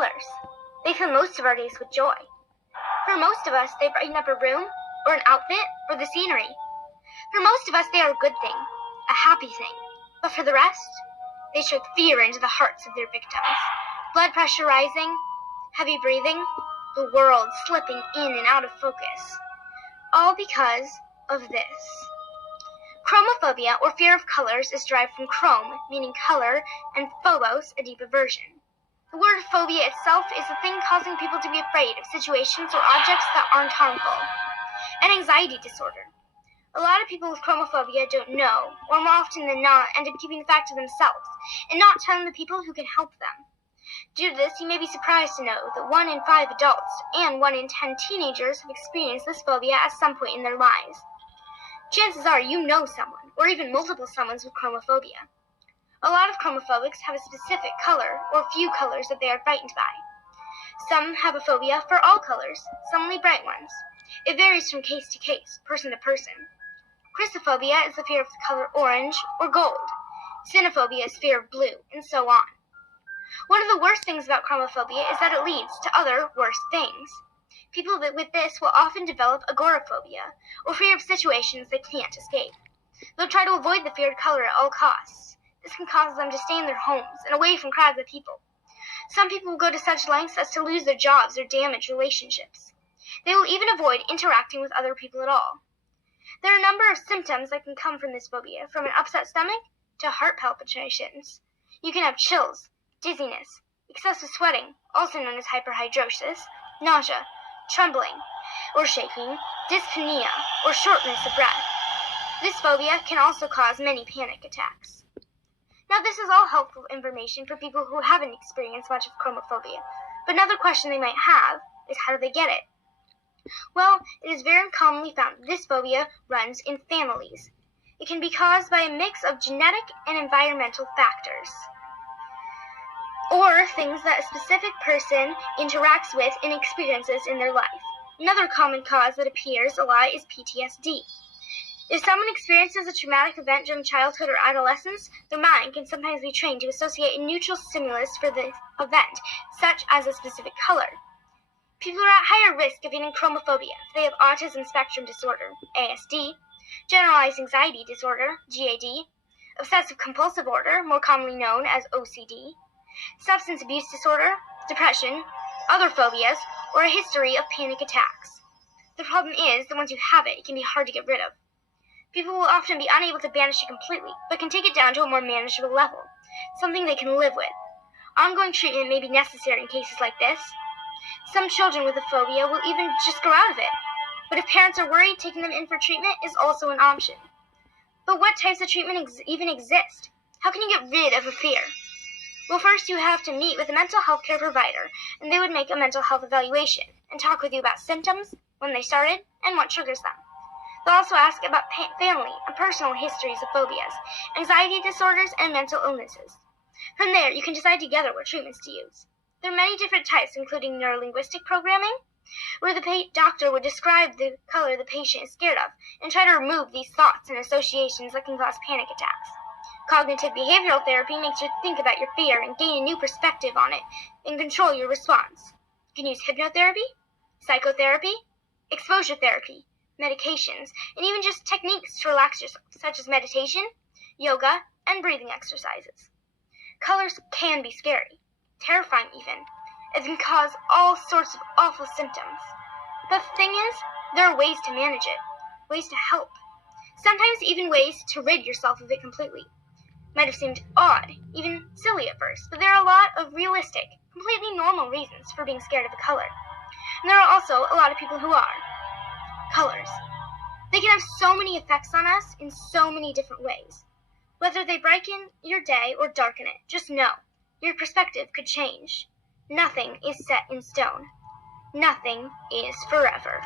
Colors. They fill most of our days with joy. For most of us, they brighten up a room, or an outfit, or the scenery. For most of us, they are a good thing, a happy thing. But for the rest, they strike fear into the hearts of their victims. Blood pressure rising, heavy breathing, the world slipping in and out of focus. All because of this. Chromophobia, or fear of colors, is derived from chrome, meaning color, and phobos, a deeper version. The word phobia itself is the thing causing people to be afraid of situations or objects that aren't harmful. An anxiety disorder. A lot of people with chromophobia don't know, or more often than not, end up keeping the fact to themselves, and not telling the people who can help them. Due to this, you may be surprised to know that 1 in 5 adults and 1 in 10 teenagers have experienced this phobia at some point in their lives. Chances are you know someone, or even multiple someones with chromophobia. A lot of chromophobes have a specific color, or few colors that they are frightened by. Some have a phobia for all colors, some only bright ones. It varies from case to case, person to person. Chrysophobia is the fear of the color orange or gold. Cynophobia is fear of blue, and so on. One of the worst things about chromophobia is that it leads to other worse things. People with this will often develop agoraphobia, or fear of situations they can't escape. They'll try to avoid the feared color at all costs. This can cause them to stay in their homes and away from crowds of people. Some people will go to such lengths as to lose their jobs or damage relationships. They will even avoid interacting with other people at all. There are a number of symptoms that can come from this phobia, from an upset stomach to heart palpitations. You can have chills, dizziness, excessive sweating, also known as hyperhidrosis, nausea, trembling or shaking, dyspnea, or shortness of breath. This phobia can also cause many panic attacks. Now, this is all helpful information for people who haven't experienced much of chromophobia, but another question they might have is, how do they get it? Well, it is very commonly found that this phobia runs in families. It can be caused by a mix of genetic and environmental factors, or things that a specific person interacts with and experiences in their life. Another common cause that appears a lot is PTSD. If someone experiences a traumatic event during childhood or adolescence, their mind can sometimes be trained to associate a neutral stimulus for the event, such as a specific color. People are at higher risk of getting chromophobia if they have autism spectrum disorder, ASD, generalized anxiety disorder, GAD, obsessive compulsive disorder, more commonly known as OCD, substance abuse disorder, depression, other phobias, or a history of panic attacks. The problem is that once you have it, it can be hard to get rid of. People will often be unable to banish it completely, but can take it down to a more manageable level, something they can live with. Ongoing treatment may be necessary in cases like this. Some children with a phobia will even just grow out of it, but if parents are worried, taking them in for treatment is also an option. But what types of treatment even exist? How can you get rid of a fear? Well, first you have to meet with a mental health care provider, and they would make a mental health evaluation and talk with you about symptoms, when they started, and what triggers them. They'll also ask about family and personal histories of phobias, anxiety disorders, and mental illnesses. From there, you can decide together what treatments to use. There are many different types, including neurolinguistic programming, where the doctor would describe the color the patient is scared of and try to remove these thoughts and associations that can cause panic attacks. Cognitive behavioral therapy makes you think about your fear and gain a new perspective on it and control your response. You can use hypnotherapy, psychotherapy, exposure therapy, medications, and even just techniques to relax yourself, such as meditation, yoga, and breathing exercises. Colors can be scary, terrifying even. It can cause all sorts of awful symptoms. But the thing is, there are ways to manage it, ways to help. Sometimes even ways to rid yourself of it completely. Might have seemed odd, even silly at first, but there are a lot of realistic, completely normal reasons for being scared of a color. And there are also a lot of people who are. Colors. They can have so many effects on us in so many different ways. Whether they brighten your day or darken it, just know, your perspective could change. Nothing is set in stone. Nothing is forever.